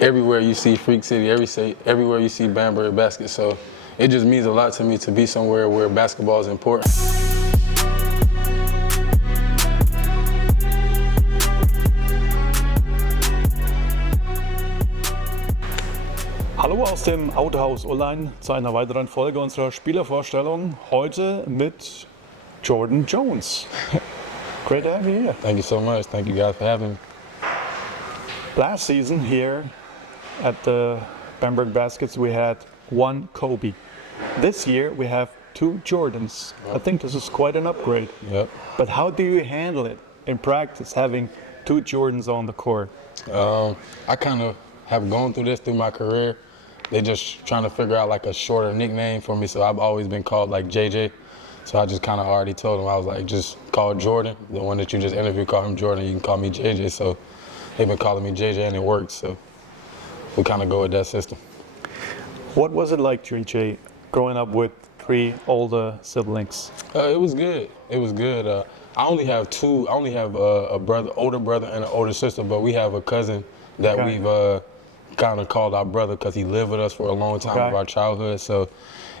everywhere you see Freak City, everywhere you see Bamberg basket. So it just means a lot to me to be somewhere where basketball is important. Hallo aus dem Autohaus Ullein zu einer weiteren Folge unserer Spielervorstellung. Heute mit Jordan Jones. Great to have you here. Thank you so much. Thank you guys for having me. Last season here at the Bamberg Baskets we had one Kobe. This year we have two Jordans. Yep. I think this is quite an upgrade. Yep. But how do you handle it in practice, having two Jordans on the court? I kind of have gone through this through my career. They're just trying to figure out like a shorter nickname for me, so I've always been called like JJ. So I just kind of already told them, I was like, just call Jordan. The one that you just interviewed, call him Jordan, you can call me JJ. So they've been calling me JJ and it works, so we kind of go with that system. What was it like, JJ, growing up with three older siblings? It was good. It was good. I only have two. I only have a brother, older brother and an older sister, but we have a cousin that we've kind of called our brother because he lived with us for a long time of our childhood. So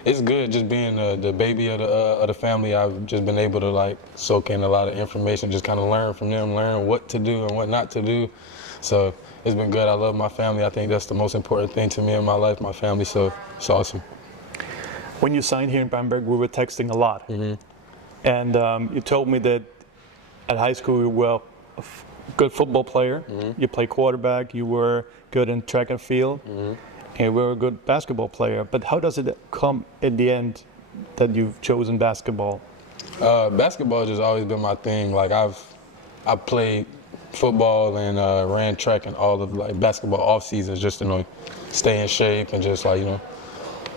it's good just being the baby of the family. I've just been able to like soak in a lot of information, just kind of learn from them, learn what to do and what not to do. So it's been good. I love my family. I think that's the most important thing to me in my life, my family. So it's awesome. When you signed here in Bamberg, we were texting a lot. Mm-hmm. And you told me that at high school you were a good football player. Mm-hmm. You played quarterback. You were good in track and field. Mm-hmm. And you were a good basketball player. But how does it come in the end that you've chosen basketball? Basketball has just always been my thing. Like I've played football and ran track and all of like basketball off seasons just to stay in shape and just like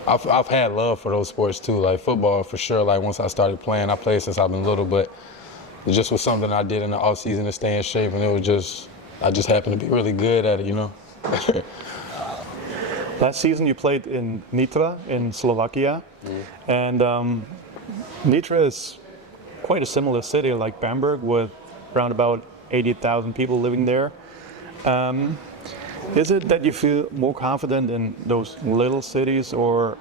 I've had love for those sports too. Like football for sure. Like once I started playing, I played since I've been little, but it just was something I did in the off season to stay in shape, and I just happened to be really good at it, Last season you played in Nitra in Slovakia, and Nitra is quite a similar city like Bamberg with around about 80,000 people living there. Is it that you feel more confident in those little cities, or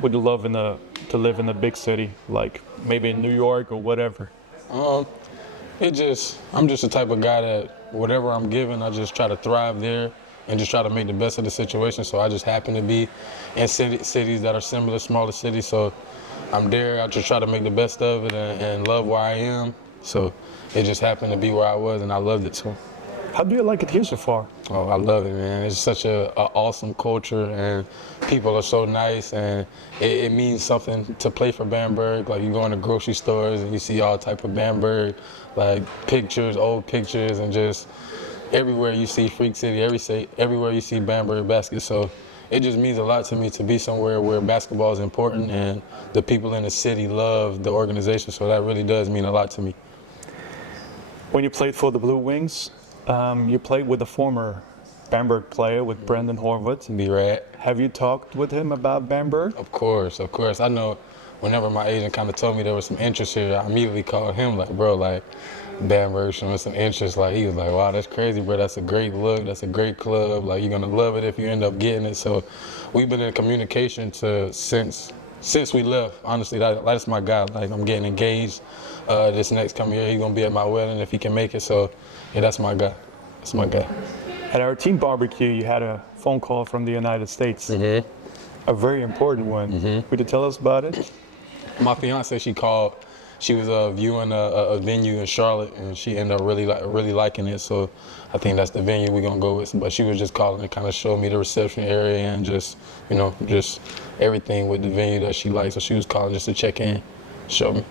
would you love to live in a big city like maybe in New York or whatever? I'm just the type of guy that whatever I'm given, I just try to thrive there and just try to make the best of the situation. So I just happen to be in cities that are similar, smaller cities. So I'm there, I just try to make the best of it and love where I am. So it just happened to be where I was and I loved it. So. How do you like it here so far? Oh, I love it, man. It's such a awesome culture and people are so nice, and it means something to play for Bamberg. Like you go in the grocery stores and you see all type of Bamberg, like pictures, old pictures, and just everywhere you see Freak City, everywhere you see Bamberg basket. So it just means a lot to me to be somewhere where basketball is important and the people in the city love the organization. So that really does mean a lot to me. When you played for the Blue Wings, you played with a former Bamberg player, with Brandon Horvath. Bereits. Have you talked with him about Bamberg? Of course. I know whenever my agent kind of told me there was some interest here, I immediately called him like, bro, like Bamberg showing some interest. Like he was like, wow, that's crazy, bro. That's a great look. That's a great club. Like you're gonna love it if you end up getting it. So we've been in communication since we left. Honestly, that's my guy. Like I'm getting engaged this next coming year. He's gonna be at my wedding if he can make it. So yeah, that's my guy. That's my guy. At our team barbecue, you had a phone call from the United States. Mm-hmm. A very important one. Mm-hmm. Could you tell us about it? My fiance, she called. She was viewing a venue in Charlotte, and she ended up really liking it. So I think that's the venue we're gonna go with. But she was just calling to kind of show me the reception area and just everything with the venue that she likes. So she was calling just to check in, show me.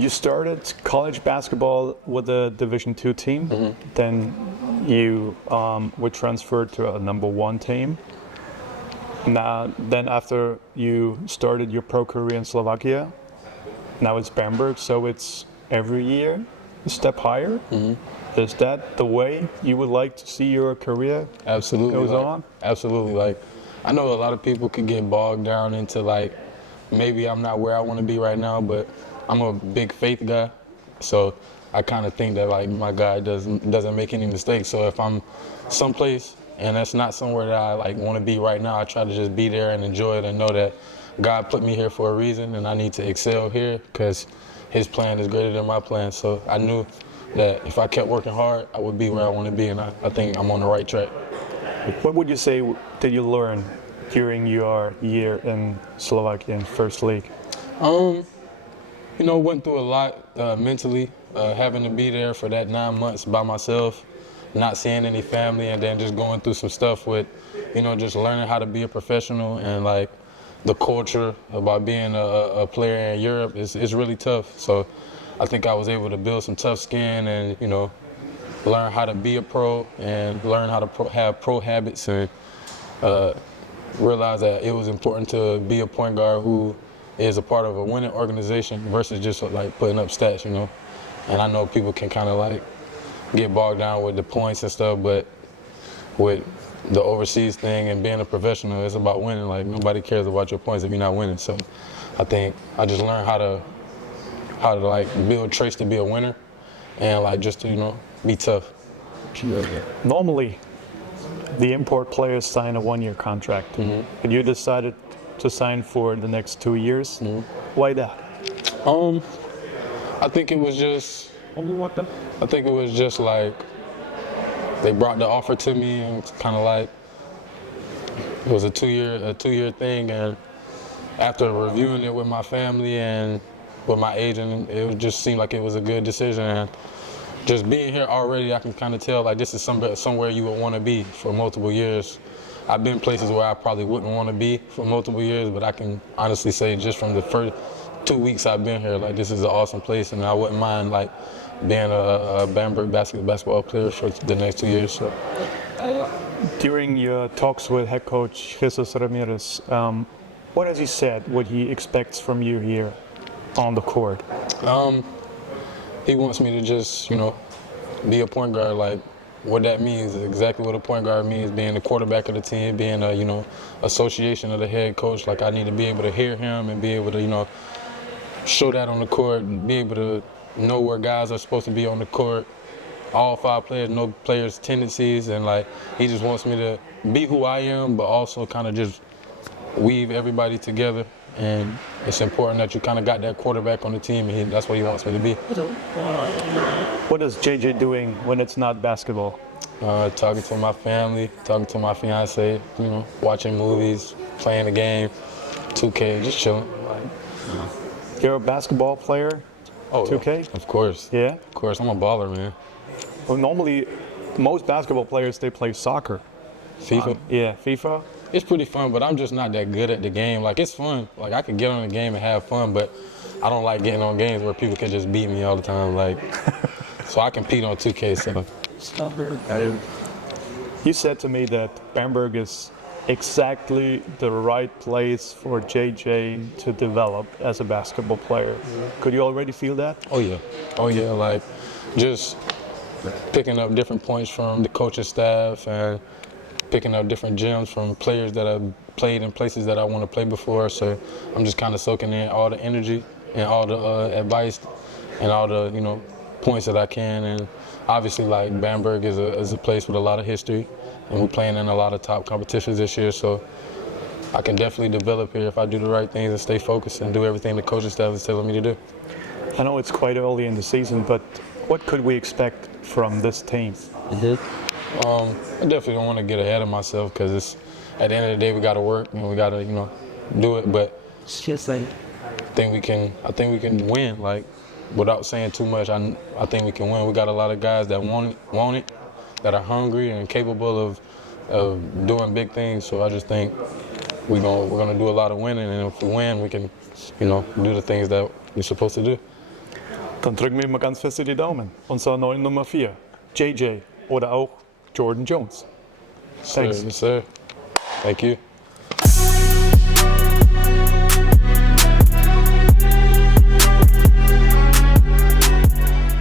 You started college basketball with a Division II team. Mm-hmm. Then you were transferred to a number 1 team. Then after you started your pro career in Slovakia, now it's Bamberg, so it's every year a step higher. Mm-hmm. Is that the way you would like to see your career goes on? Absolutely. Like I know a lot of people could get bogged down into like maybe I'm not where I want to be right now, but I'm a big faith guy, so I kind of think that like my guy doesn't make any mistakes. So if I'm someplace and that's not somewhere that I like want to be right now. I try to just be there and enjoy it and know that God put me here for a reason, and I need to excel here because His plan is greater than my plan. So I knew that if I kept working hard, I would be where I want to be, and I think I'm on the right track. What would you say did you learn during your year in Slovakia in First League? You know, went through a lot mentally, having to be there for that 9 months by myself, not seeing any family, and then just going through some stuff with, you know, just learning how to be a professional and like the culture about being a player in Europe is really tough. So I think I was able to build some tough skin and, you know, learn how to be a pro and learn how to have pro habits and realize that it was important to be a point guard who is a part of a winning organization versus just like putting up stats, you know. And I know people can kind of like get bogged down with the points and stuff, but with the overseas thing and being a professional, it's about winning. Like nobody cares about your points if you're not winning. So I think I just learned how to like build traits to be a winner and like just to, you know, be tough. Normally, the import players sign a 1-year contract, and you decided to sign for the next 2 years. Why that? I think it was just like they brought the offer to me and it's kind of like it was a two year thing, and after reviewing it with my family and with my agent, it just seemed like it was a good decision. And just being here already, I can kind of tell like this is somewhere you would want to be for multiple years. I've been places where I probably wouldn't want to be for multiple years, but I can honestly say just from the first 2 weeks I've been here, like this is an awesome place, and I wouldn't mind like being a Bamberg basketball player for the next 2 years. So. During your talks with head coach Jesus Ramirez, what has he said, what he expects from you here on the court? He wants me to just, you know, be a point guard. Like what that means is exactly what a point guard means, being the quarterback of the team, being a, you know, association of the head coach. Like I need to be able to hear him and be able to, you know, show that on the court and be able to know where guys are supposed to be on the court. All 5 players know players' tendencies, and like he just wants me to be who I am, but also kind of just weave everybody together. And it's important that you kind of got that quarterback on the team, and that's what he wants me to be. What is JJ doing when it's not basketball? Talking to my family, talking to my fiance, you know, watching movies, playing the game, 2K, just chilling. You're a basketball player? Oh, 2K? Of course. Yeah? Of course, I'm a baller, man. Well, normally, most basketball players, they play soccer. FIFA? Yeah, FIFA. It's pretty fun, but I'm just not that good at the game. Like, it's fun. Like, I can get on the game and have fun, but I don't like getting on games where people can just beat me all the time. Like, so I compete on 2K, so. You said to me that Bamberg is exactly the right place for JJ to develop as a basketball player. Could you already feel that? Oh, yeah. Oh, yeah. Like, just picking up different points from the coaching staff and picking up different gems from players that have played in places that I want to play before. So I'm just kind of soaking in all the energy and all the advice and all the, you know, points that I can. And obviously, like, Bamberg is a place with a lot of history, and we're playing in a lot of top competitions this year. So I can definitely develop here if I do the right things and stay focused and do everything the coaching staff is telling me to do. I know it's quite early in the season, but what could we expect from this team? I definitely don't want to get ahead of myself because it's at the end of the day we got to work and we got to, you know, do it. But I think we can win. Like, without saying too much, I think we can win. We got a lot of guys that want it, that are hungry and capable of doing big things. So I just think we're gonna do a lot of winning, and if we win, we can, you know, do the things that we're supposed to do. Dann drücken wir mal ganz fest die Daumen. Unser neuen Nummer 4, JJ oder auch Jordan Jones. Thanks. Yes, sir. Thank you.